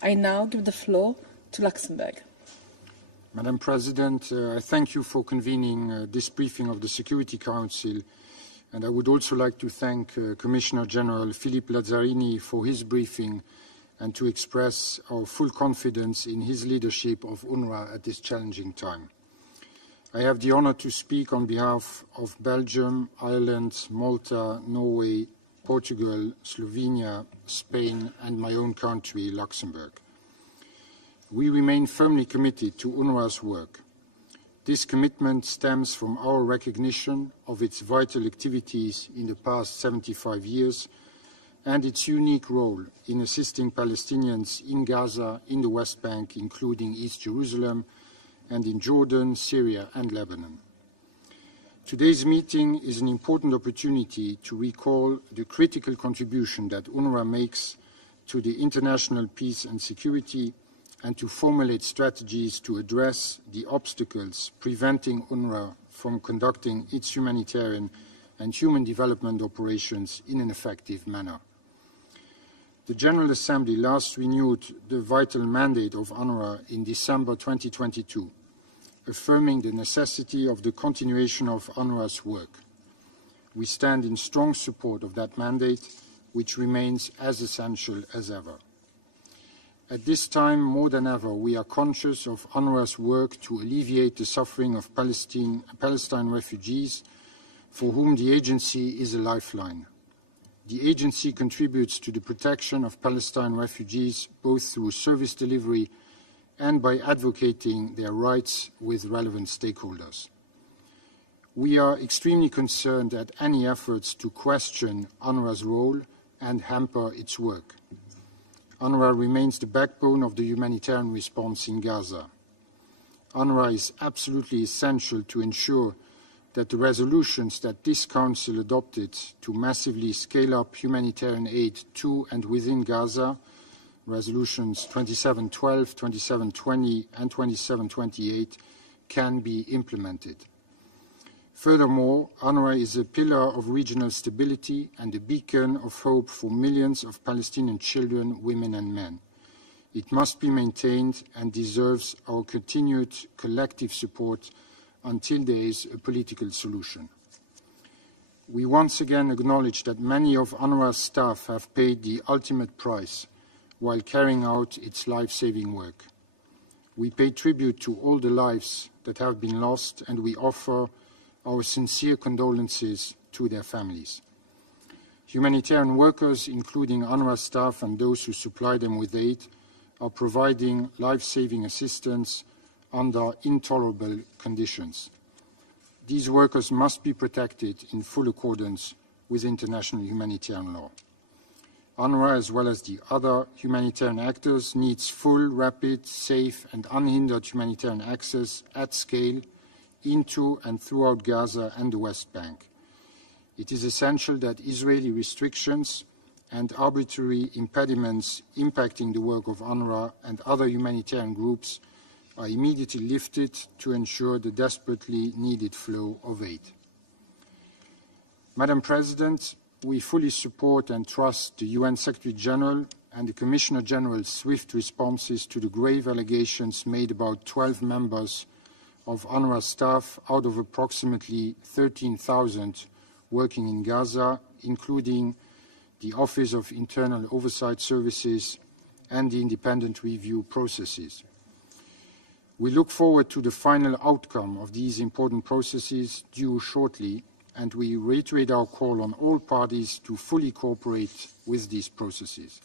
I now give the floor to Luxembourg. Madam President, I thank you for convening this briefing of the Security Council, and I would also like to thank Commissioner General Philippe Lazzarini for his briefing and to express our full confidence in his leadership of UNRWA at this challenging time. I have the honor to speak on behalf of Belgium, Ireland, Malta, Norway, Portugal, Slovenia, Spain, and my own country, Luxembourg. We remain firmly committed to UNRWA's work. This commitment stems from our recognition of its vital activities in the past 75 years and its unique role in assisting Palestinians in Gaza, in the West Bank, including East Jerusalem, and in Jordan, Syria, and Lebanon. Today's meeting is an important opportunity to recall the critical contribution that UNRWA makes to the international peace and security, and to formulate strategies to address the obstacles preventing UNRWA from conducting its humanitarian and human development operations in an effective manner. The General Assembly last renewed the vital mandate of UNRWA in December 2022, affirming the necessity of the continuation of UNRWA's work. We stand in strong support of that mandate, which remains as essential as ever. At this time, more than ever, we are conscious of UNRWA's work to alleviate the suffering of Palestine refugees, for whom the agency is a lifeline. The agency contributes to the protection of Palestine refugees both through service delivery and by advocating their rights with relevant stakeholders. We are extremely concerned at any efforts to question UNRWA's role and hamper its work. UNRWA remains the backbone of the humanitarian response in Gaza. UNRWA is absolutely essential to ensure that the resolutions that this Council adopted to massively scale up humanitarian aid to and within Gaza, resolutions 2712, 2720 and 2728, can be implemented. Furthermore, UNRWA is a pillar of regional stability and a beacon of hope for millions of Palestinian children, women and men. It must be maintained and deserves our continued collective support until there is a political solution. We once again acknowledge that many of UNRWA's staff have paid the ultimate price while carrying out its life-saving work. We pay tribute to all the lives that have been lost, and we offer our sincere condolences to their families. Humanitarian workers, including UNRWA staff and those who supply them with aid, are providing life-saving assistance under intolerable conditions. These workers must be protected in full accordance with international humanitarian law. UNRWA, as well as the other humanitarian actors, needs full, rapid, safe and unhindered humanitarian access at scale into and throughout Gaza and the West Bank. It is essential that Israeli restrictions and arbitrary impediments impacting the work of UNRWA and other humanitarian groups are immediately lifted to ensure the desperately needed flow of aid. Madam President, we fully support and trust the UN Secretary General and the Commissioner General's swift responses to the grave allegations made about 12 members of UNRWA staff out of approximately 13,000 working in Gaza, including the Office of Internal Oversight Services and the independent review processes. We look forward to the final outcome of these important processes due shortly, and we reiterate our call on all parties to fully cooperate with these processes.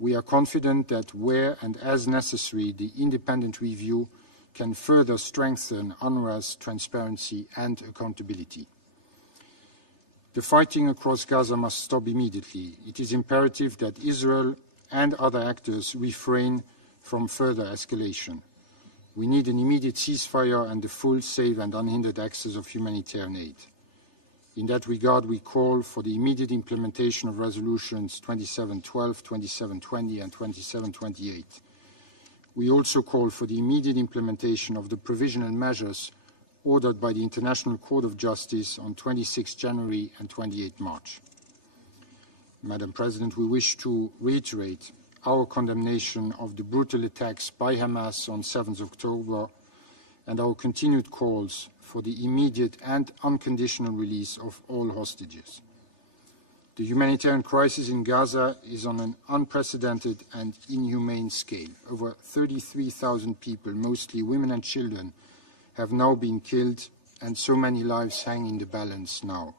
We are confident that where and as necessary, the independent review can further strengthen UNRWA's transparency and accountability. The fighting across Gaza must stop immediately. It is imperative that Israel and other actors refrain from further escalation. We need an immediate ceasefire and the full, safe and unhindered access of humanitarian aid. In that regard, we call for the immediate implementation of resolutions 2712, 2720 and 2728. We also call for the immediate implementation of the provisional measures ordered by the International Court of Justice on 26 January and 28 March. Madam President, we wish to reiterate our condemnation of the brutal attacks by Hamas on 7th October and our continued calls for the immediate and unconditional release of all hostages. The humanitarian crisis in Gaza is on an unprecedented and inhumane scale. Over 33,000 people, mostly women and children, have now been killed, and so many lives hang in the balance now.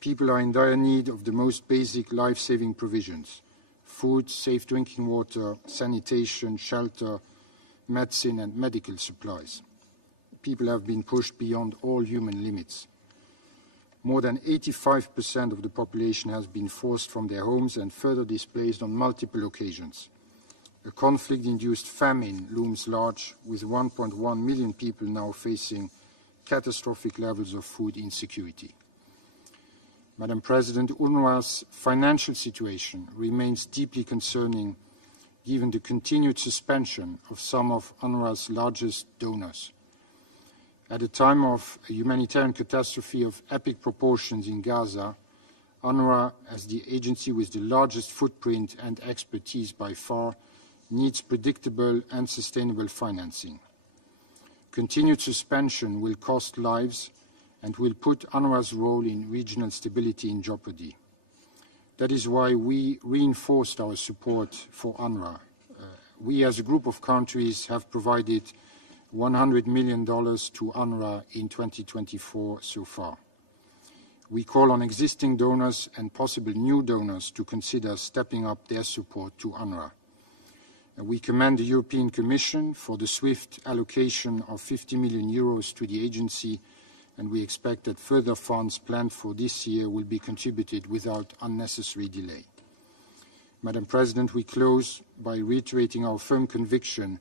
People are in dire need of the most basic life-saving provisions: food, safe drinking water, sanitation, shelter, medicine and medical supplies. People have been pushed beyond all human limits. More than 85% of the population has been forced from their homes and further displaced on multiple occasions. A conflict-induced famine looms large, with 1.1 million people now facing catastrophic levels of food insecurity. Madam President, UNRWA's financial situation remains deeply concerning given the continued suspension of some of UNRWA's largest donors. At a time of a humanitarian catastrophe of epic proportions in Gaza, UNRWA, as the agency with the largest footprint and expertise by far, needs predictable and sustainable financing. Continued suspension will cost lives and will put UNRWA's role in regional stability in jeopardy. That is why we reinforced our support for UNRWA. We, as a group of countries, have provided $100 million to UNRWA in 2024 so far. We call on existing donors and possible new donors to consider stepping up their support to UNRWA. We commend the European Commission for the swift allocation of €50 million to the agency, and we expect that further funds planned for this year will be contributed without unnecessary delay. Madam President, we close by reiterating our firm conviction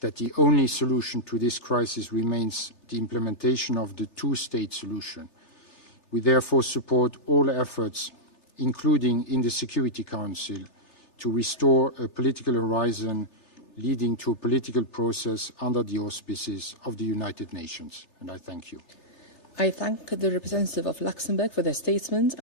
that the only solution to this crisis remains the implementation of the two-state solution. We therefore support all efforts, including in the Security Council, to restore a political horizon leading to a political process under the auspices of the United Nations. And I thank you. I thank the representative of Luxembourg for their statement.